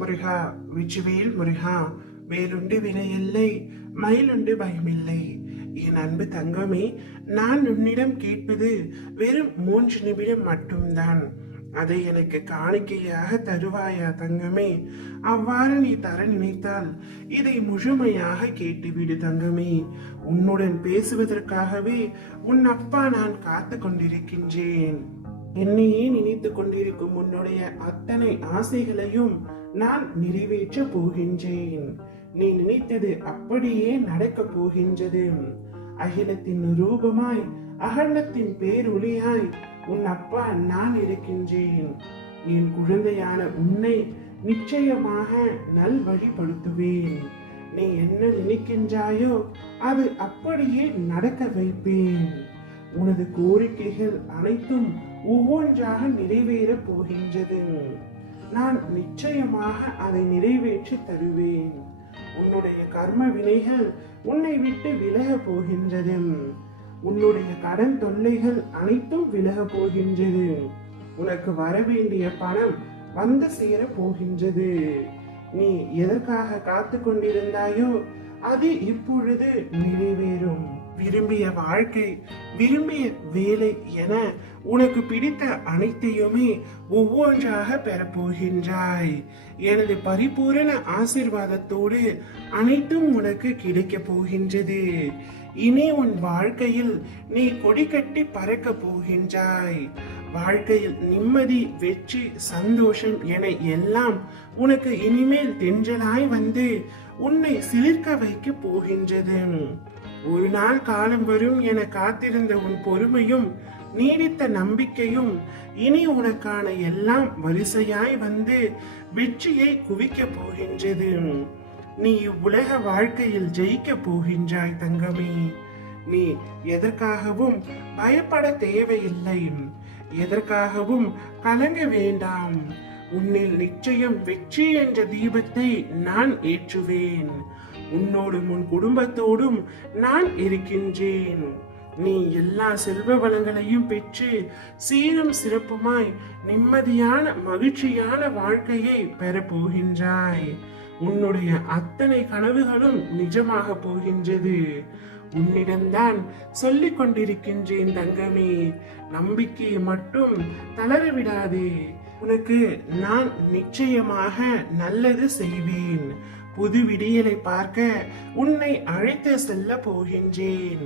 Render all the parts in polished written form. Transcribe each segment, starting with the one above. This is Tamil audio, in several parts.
முருகா, வெற்றிவேல் முருகா, வேலுண்டு வினையில்லை, மயிலுண்டு பயமில்லை. என் அன்பு தங்கமே, நான் உன்னிடம் கேட்பது வெறும் 3 நிமிடம் மட்டும்தான். அதை எனக்கு காணிக்கையாக தருவாயா தங்கமே? அவ்வாறு நீ தர நினைத்தால் இதை முழுமையாக கேட்டுவிடு தங்கமே. உன்னுடன் பேசுவதற்காகவே உன் அப்பா நான் காத்து கொண்டிருக்கின்றேன். என்னையே நினைத்து கொண்டிருக்கும் உன்னுடைய அத்தனை ஆசைகளையும் நான் நிறைவேற்ற போகின்றேன். நீ நினைத்தது அப்படியே நடக்கப் போகின்றது. அகிலத்தின் ரூபமாய், அகலத்தின் பேரொளியாய் உன் அப்பா நான் இருக்கின்றேன். என் குழந்தையான உன்னை நிச்சயமாக நல்வழிப்படுத்துவேன். நீ என்ன நினைக்கின்றாயோ அது அப்படியே நடக்க வைப்பேன். உனது கோரிக்கைகள் அனைத்தும் ஒவ்வொன்றாக நிறைவேற போகின்றது. நான் நிச்சயமாக அதை நிறைவேற்றி தருவேன். உன்னுடைய கர்ம வினைகள் உன்னை விட்டு விலக போகின்றது. உன்னுடைய கடன் தொல்லைகள் அனைத்தும் விலக போகின்றது. உனக்கு வர வேண்டிய பணம் வந்து சேர போகின்றது. நீ எதற்காக காத்து கொண்டிருந்தாயோ அது இப்பொழுது நிறைவேறும். விரும்பிய வாழ்க்கை, விரும்பிய வேலை என உனக்கு பிடித்த அனைத்தையுமே ஒவ்வொன்றாக பெறப்போகின்றாய். எனது பரிபூரண ஆசீர்வாதத்தோடு அனைத்தும் உனக்கு கிடைக்க போகின்றது. இனி உன் வாழ்க்கையில் நீ கொடி கட்டி பறக்க போகின்றாய். வாழ்க்கையில் நிம்மதி, வெற்றி, சந்தோஷம் என எல்லாம் உனக்கு இனிமேல் தென்றலாய் வந்து உன்னை சிலிர்க்க வைக்க போகின்றது. ஒரு நாள் காலம் வரும் என காத்திருந்த உன் பொறுமையும் நீடித்த நம்பிக்கையும் இனி உனக்கான எல்லாம் வரிசையாய் வந்து வெற்றியை குவிக்க போகின்றது. நீ உலக வாழ்க்கையில் ஜெயிக்க போகின்றாய் தங்கமே. நீ எதற்காகவும் பயப்பட தேவையில்லை. எதற்காகவும் கலங்க வேண்டாம். உன்னில் நிச்சயம் வெற்றி என்ற தீபத்தை நான் ஏற்றுவேன். உன்னோடும் உன் குடும்பத்தோடும் நான் இருக்கின்றேன். நீ எல்லா செல்வ வளங்களையும் பெற்று சீரும் சிறப்புமாய் நிம்மதியான மகிழ்ச்சியான வாழ்க்கையை பெறப்போகின்றாய். உன்னுடைய அத்தனை கனவுகளும் நிஜமாக போகின்றது. உன்னிடம்தான் சொல்லிக் கொண்டிருக்கின்றேன் தங்கமே. நம்பிக்கையை மட்டும் தளர விடாதே. உனக்கு நான் நிச்சயமாக நல்லது செய்வேன். புது விடியலை பார்க்க உன்னை அழைத்து செல்ல போகின்றேன்.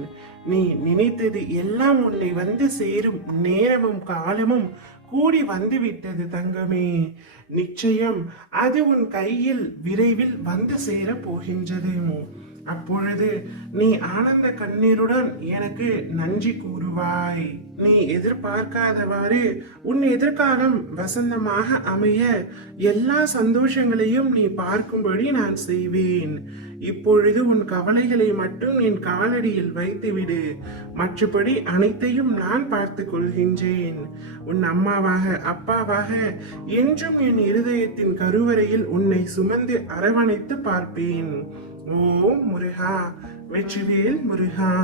நீ நினைத்தது எல்லாம் உன்னை வந்து சேரும் நேரமும் காலமும் கூடி வந்துவிட்டது தங்கமே. நிச்சயம் அது உன் கையில் விரைவில் வந்து சேர போகின்றது. அப்பொழுது நீ ஆனந்த கண்ணீருடன் எனக்கு நன்றி கூறுவாய். நீ எதிர்பார்க்காதவாறு உன் எதிர்காலம் வசந்தமாக அமைய எல்லா சந்தோஷங்களையும் நீ பார்க்கும்படி நான் செய்வேன். இப்பொழுது உன் கவலைகளை மட்டும் என் காலடியில் வைத்துவிடு. மற்றபடி அனைத்தையும் நான் பார்த்து கொள்கின்றேன். உன் அம்மாவாக, அப்பாவாக என்றும் என் இருதயத்தின் கருவறையில் உன்னை சுமந்து அரவணைத்து பார்ப்பேன். ஓம் முருகா, வெற்றிவேல் முருகா.